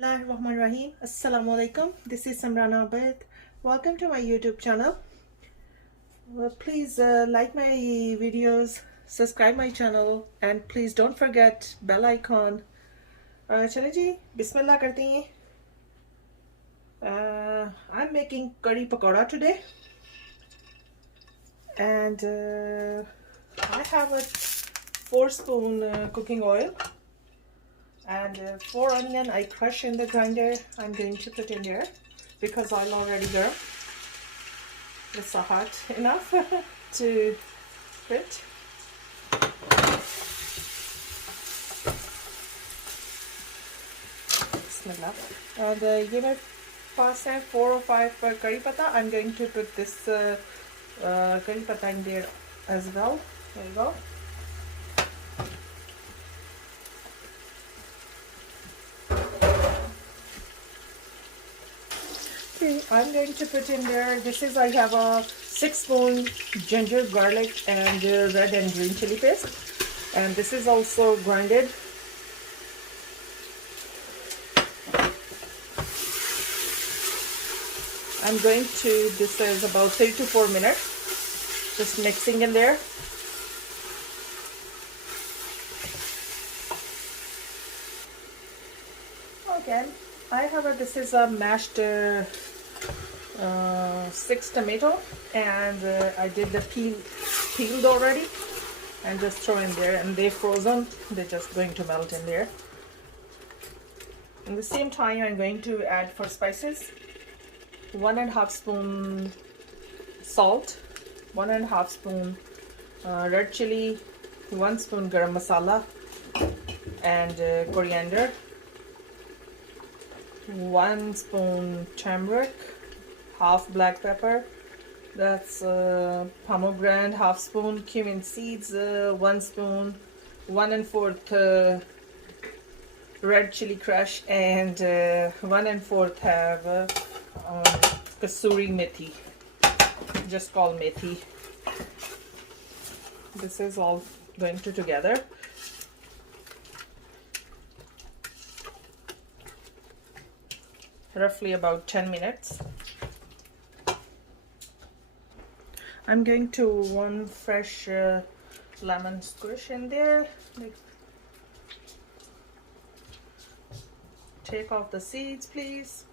Bismillahirrahmanirrahim. Assalamu alaikum. This is Samrana Abed. Welcome to my YouTube channel. Please like my videos, subscribe my channel, and please don't forget bell icon. चले जी बिस्मिल्लाह करते हैं. I'm making curry pakora today, and I have a 4-spoon cooking oil. And 4 onion I crush in the grinder. I'm going to put in there because oil already girl. It's hot enough to put. Bismillah. And ये मेरे पास है 4 or 5 curry pata. I'm going to put this curry pata in there as well. There you go. I'm going to put in there, I have a 6-spoon ginger, garlic, and red and green chili paste. And this is also grinded. I'm going to, this is about 3 to 4 minutes. Just mixing in there. Okay, I have a, this is a mashed 6 tomato, and I did the peeled already, and just throw in there, and they're frozen. They're just going to melt in there. In the same time, I'm going to add for spices 1.5 spoon salt, 1.5 spoon red chili, 1 spoon garam masala, and coriander, 1 spoon turmeric, half black pepper, that's pomegranate, half spoon cumin seeds, 1 spoon, 1 1/4 red chili crush, and 1 1/4 have kasuri methi, just called methi. This is all going to together. Roughly about 10 minutes. I'm going to 1 fresh lemon squish in there. Take off the seeds, please,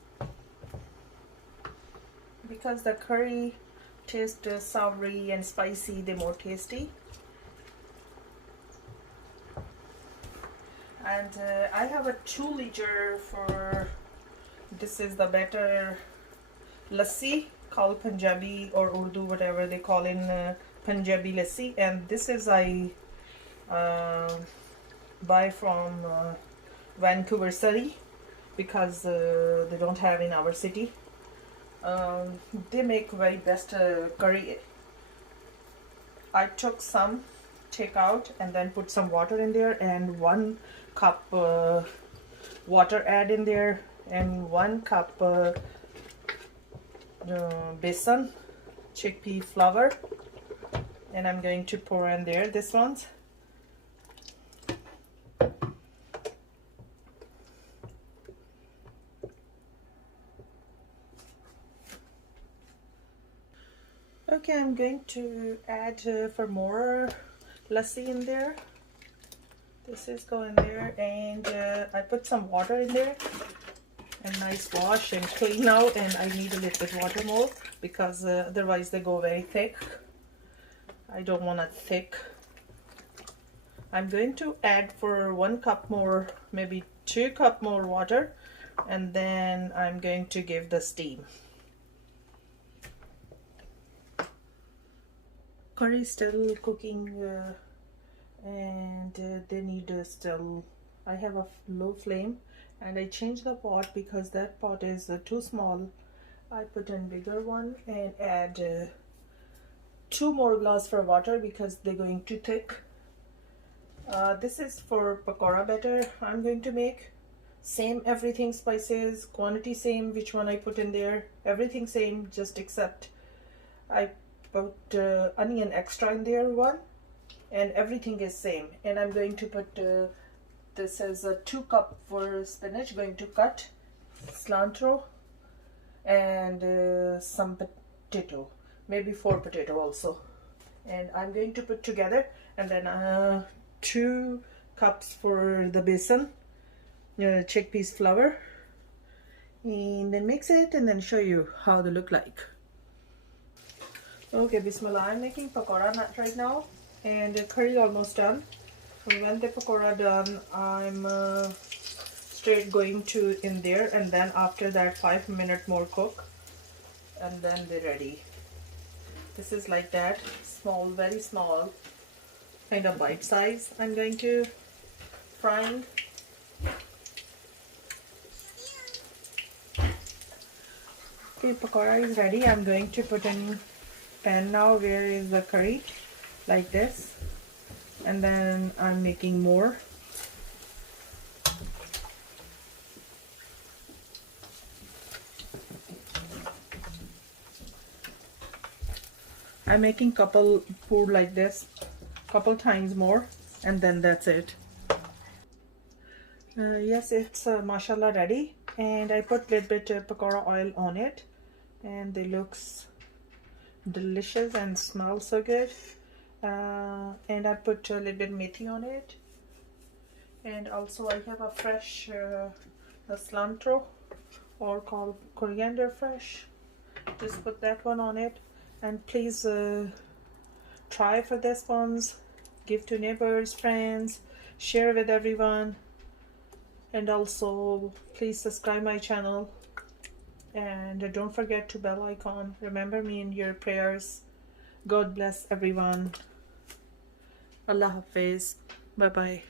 because the curry tastes savory and spicy. They're more tasty. And I have a 2 liter for, this is the better lassi, called Punjabi or Urdu, whatever they call in Punjabi lassi. And this is I buy from Vancouver, Surrey, because they don't have in our city. They make very best curry. I took some, take out, and then put some water in there, and 1 cup water add in there, and 1 cup besan, chickpea flour, and I'm going to pour in there this ones. Okay, I'm going to add for more lassi in there. This is going there, and I put some water in there. And nice wash and clean out, and I need a little bit water more because otherwise they go very thick. I don't want it thick. I'm going to add for 1 cup more, maybe 2 cup more water, and then I'm going to give the steam. Curry is still cooking, and they need still, I have a low flame. And I changed the pot because that pot is too small. I put in bigger one and add 2 more glass for water because they're going too thick. This is for pakora batter I'm going to make. Same everything, spices, quantity same, which one I put in there, everything same, just except I put onion extra in there 1, and everything is same. And I'm going to put this is a 2 cup for spinach, going to cut, cilantro, and some potato, maybe 4 potato also. And I'm going to put together, and then 2 cups for the besan, chickpeas flour, and then mix it and then show you how they look like. Okay, bismillah, I'm making pakora right now, and the curry almost done. And when the pakora done, I'm straight going to in there, and then after that 5 minute more cook, and then they're ready. This is like that, small, very small, kind of bite size. I'm going to frying. Okay, pakora is ready. I'm going to put in pan now where is the curry, like this, and then I'm making more. I'm making couple food like this, couple times more, and then that's it. Yes, it's mashallah ready, and I put little bit pakora oil on it, and they looks delicious and smell so good. And I put a little bit methi on it, and also I have a fresh cilantro, or called coriander fresh. Just put that one on it, and please try for this ones, give to neighbors, friends, share with everyone, and also please subscribe my channel, and don't forget to bell icon. Remember me in your prayers. God bless everyone. Allah Hafiz. Bye bye.